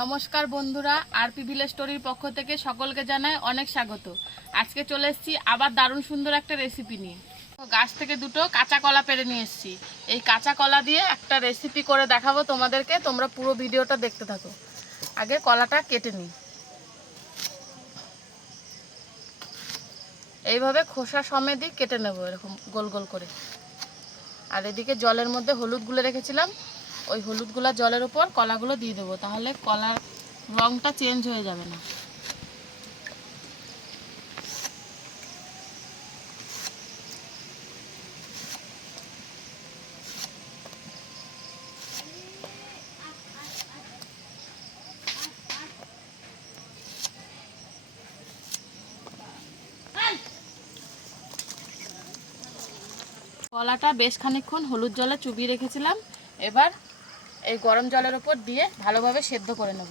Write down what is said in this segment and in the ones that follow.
নমস্কার বন্ধুরা, RP village স্টোরির পক্ষ থেকে সকলকে জানাই অনেক স্বাগত। আজকে চলে এসেছি আবার দারুণ সুন্দর একটা রেসিপি নিয়ে। গাছ থেকে দুটো কাঁচা কলা পেড়ে নিয়ে এসেছি। এই কাঁচা কলা দিয়ে একটা রেসিপি করে দেখাবো তোমাদেরকে, তোমরা পুরো ভিডিওটা দেখতে থাকো। আগে কলাটা কেটে নিই, এইভাবে খোসা সমেতই কেটে নেবো এরকম গোল গোল করে। আর এদিকে জলের মধ্যে হলুদ গুলে রেখেছিলাম, ওই হলুদগুলা জলের উপর কলাগুলো দিয়ে দেবো, তাহলে কলার রঙটা চেঞ্জ হয়ে যাবে না। কলাটা বেশ খানিকক্ষণ হলুদ জলে চুবিয়ে রেখেছিলাম, এবার এই গরম জলের উপর দিয়ে ভালোভাবে সেদ্ধ করে নেব।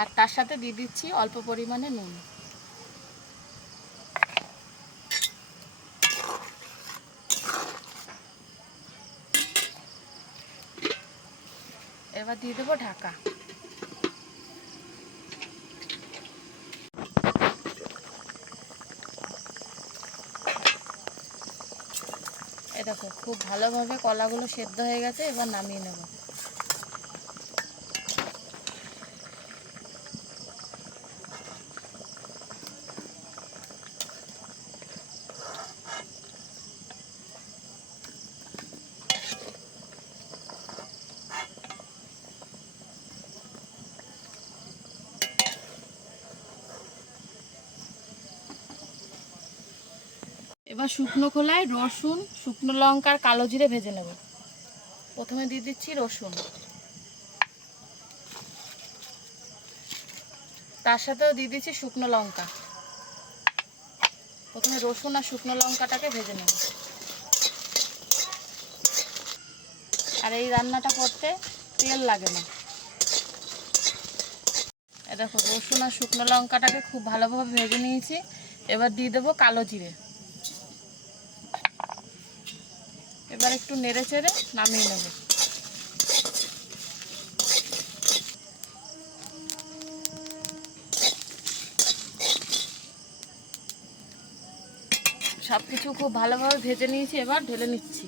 আর তার সাথে দিয়ে দিচ্ছি অল্প পরিমাণে নুন। এবার দিয়ে দেবো ঢাকা। এই দেখো খুব ভালোভাবে কলাগুলো সেদ্ধ হয়ে গেছে, এবার নামিয়ে নেব। এবার শুকনো খোলায় রসুন, শুকনো লঙ্কা আর কালো জিরে ভেজে নেব। প্রথমে দিয়ে দিচ্ছি রসুন, তার সাথেও দিয়ে দিচ্ছি শুকনো লঙ্কা। প্রথমে রসুন আর শুকনো লঙ্কাটাকে ভেজে নেব। আর এই রান্নাটা করতে তেল লাগে না। দেখো রসুন আর শুকনো লঙ্কাটাকে খুব ভালোভাবে ভেজে নিয়েছি, এবার দিয়ে দেবো কালো জিরে। এবার একটু নেড়ে চেড়ে নামিয়ে নেব। সব কিছু খুব ভালোভাবে ভেজে নিয়েছি, এবার ঢেলে নিচ্ছি।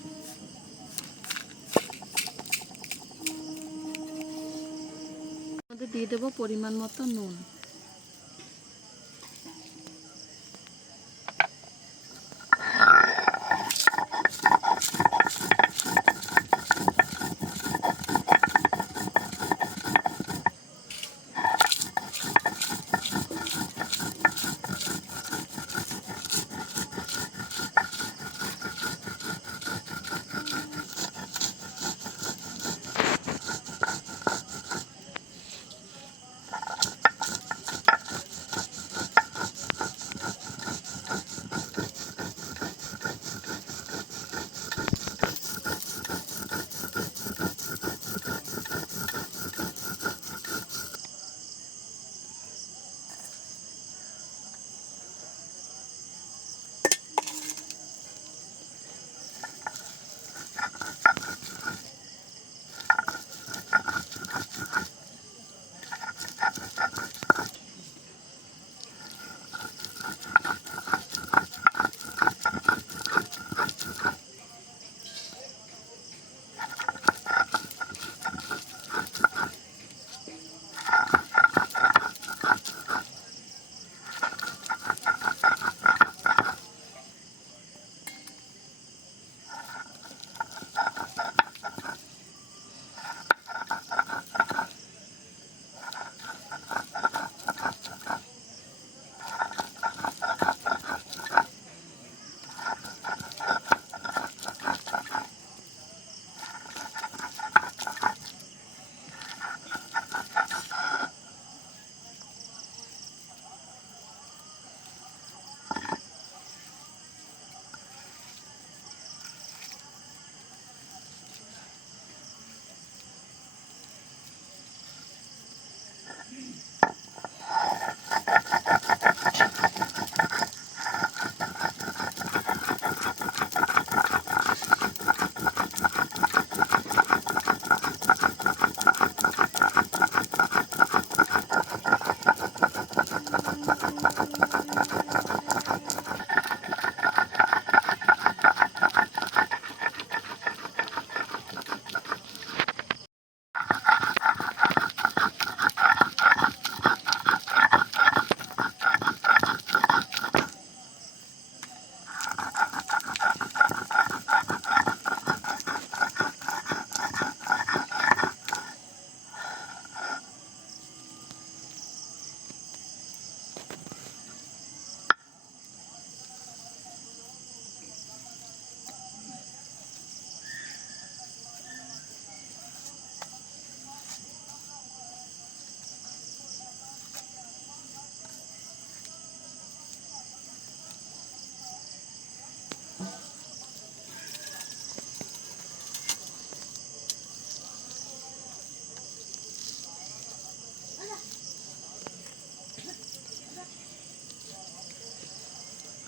দিয়ে দেবো পরিমাণ মতো নুন।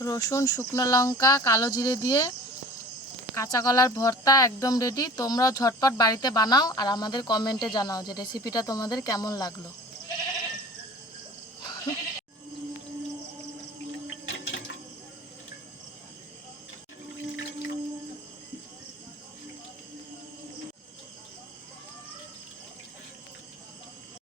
রসুন, শুকনো লঙ্কা, কালো জিরে দিয়ে কাঁচা কলার ভর্তা একদম রেডি। তোমরাও ঝটপট বাড়িতে বানাও আর আমাদের কমেন্টে জানাও যে রেসিপিটা তোমাদের কেমন লাগলো।